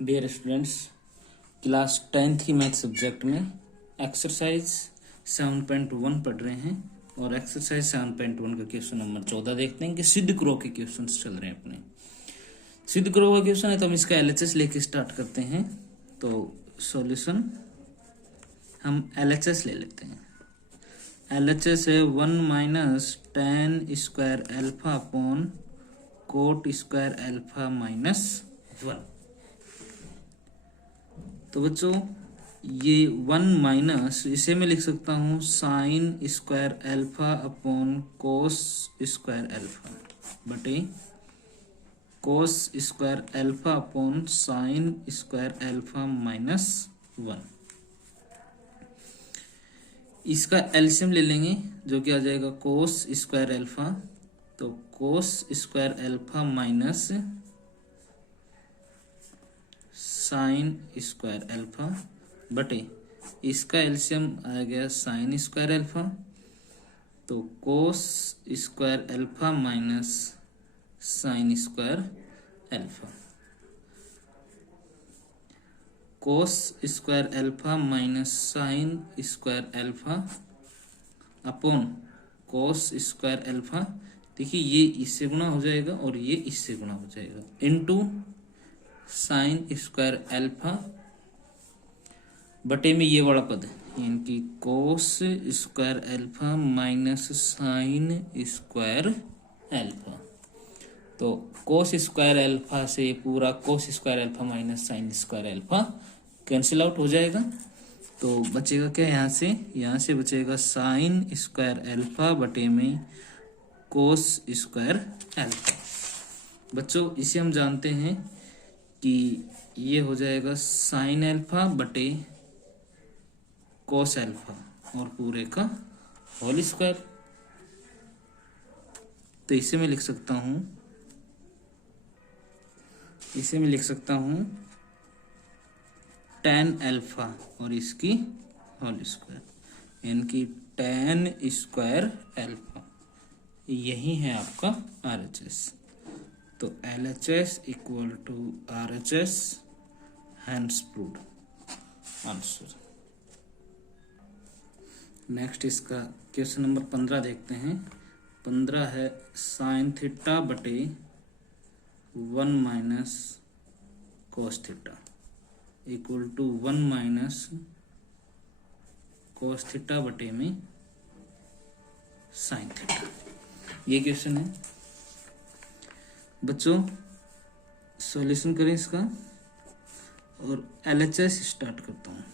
Dear students, class 10th की math subject में exercise 7.1 पढ़ रहे हैं और एक्सरसाइज 7.1 का क्वेश्चन नंबर 14 देखते हैं कि सिद्ध करो के क्वेश्चंस चल रहे हैं अपने। सिद्ध करो का क्वेश्चन है तो हम इसका एलएचएस लेके स्टार्ट करते हैं। तो सॉल्यूशन हम एलएचएस ले लेते हैं। एलएचएस है 1 minus tan square alpha upon coat square alpha minus 1। तो बच्चों ये 1 माइनस इसे मैं लिख सकता हूँ sine square alpha upon cos square alpha बटे cos square alpha upon sine square alpha minus 1। इसका एलसीएम ले लेंगे जो कि आ जाएगा कोस स्क्वायर एल्फा। तो cos square alpha minus sine square alpha बटे इसका एलसीएम आ गया साइन स्क्वायर एल्फा। तो cos square alpha minus sine square alpha, cos square alpha minus sine square alpha upon cos square alpha. देखिए ये इससे गुणा हो जाएगा और ये इससे गुणा हो जाएगा इनटू साइन स्क्वायर एल्फा बटे में ये वाला पद यानी कि कोस square alpha minus sine square alpha. तो कोस स्क्वायर एल्फा से पूरा कोस square alpha minus sine square alpha cancel out हो जाएगा। तो बचेगा क्या यहाँ से बचेगा साइन स्क्वायर एल्फा बटे में कोस स्क्वायर एल्फा। बच्चों इसे हम जानते हैं कि ये हो जाएगा साइन एल्फा बटे कोस एल्फा और पूरे का होल स्क्वायर। तो इसे मैं लिख सकता हूं tan एल्फा और इसकी होल स्क्वायर यानी कि tan स्क्वायर एल्फा। यही है आपका RHS। तो LHS equal to RHS, hence proved answer. Next इसका क्वेश्चन नंबर 15 देखते हैं। 15 है साइन थीटा बटे 1 minus cos theta equal to 1 minus cos theta बटे में साइन थीटा। ये क्वेश्चन है बच्चों। सॉल्यूशन करें इसका और एलएचएस स्टार्ट करता हूँ।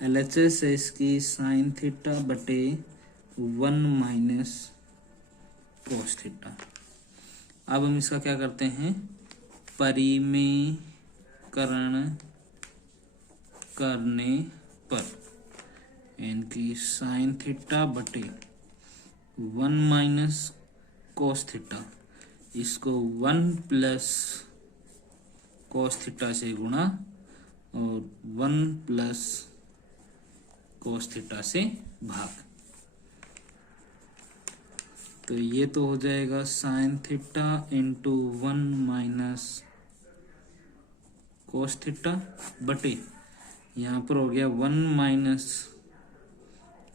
एलएचएस है इसकी साइन थीटा बटे 1 माइनस कोस थीटा। अब हम इसका क्या करते हैं, परिमेयकरण करने पर यानी कि साइन थीटा बटे 1 माइनस कोस थीटा इसको 1 प्लस कोस थीटा से गुणा और 1 प्लस कोस थीटा से भाग। तो ये तो हो जाएगा sign theta into 1 minus cos theta बटे यहाँ पर हो गया 1 माइनस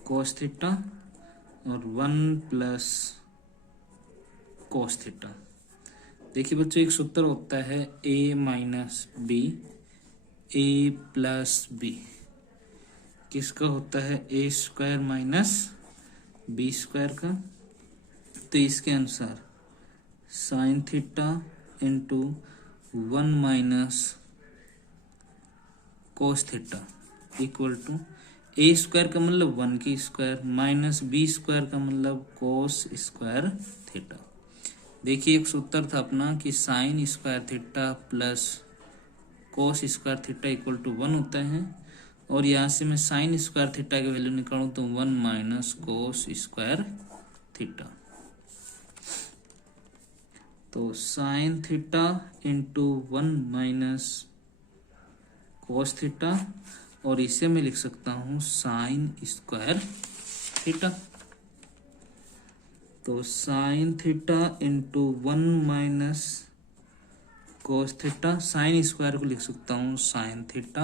कोस थीटा और 1 प्लस कोस थीटा। देखिए बच्चों एक सूत्र होता है a minus b a plus b. किसका होता है, a square minus b square का। तो इसके अनुसार sine theta into 1 minus cos theta equal to a square का मतलब 1 की स्क्वायर माइनस बी स्क्वायर का मतलब कोस स्क्वायर थीटा। देखिए एक सूत्र था अपना कि sine square theta plus cos square theta equal to 1 होता है और यहाँ से मैं साइन स्क्वायर थीटा की वैल्यू निकालूं तो 1 माइनस कोस स्क्वायर थीटा। तो sine theta into 1 minus cos theta और इसे मैं लिख सकता हूँ साइन स्क्वायर थीटा। तो sine theta into 1 minus cos theta, sine square को लिख सकता हूँ sine theta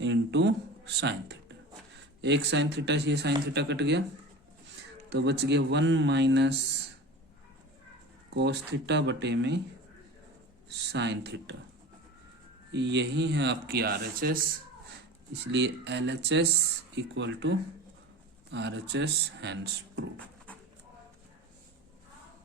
into sine theta. एक साइन थीटा से ये साइन थीटा कट गया तो बच गया 1 माइनस कोस थीटा बटे में साइन थीटा। यही है आपकी RHS, इसलिए LHS equal to RHS, hence proof.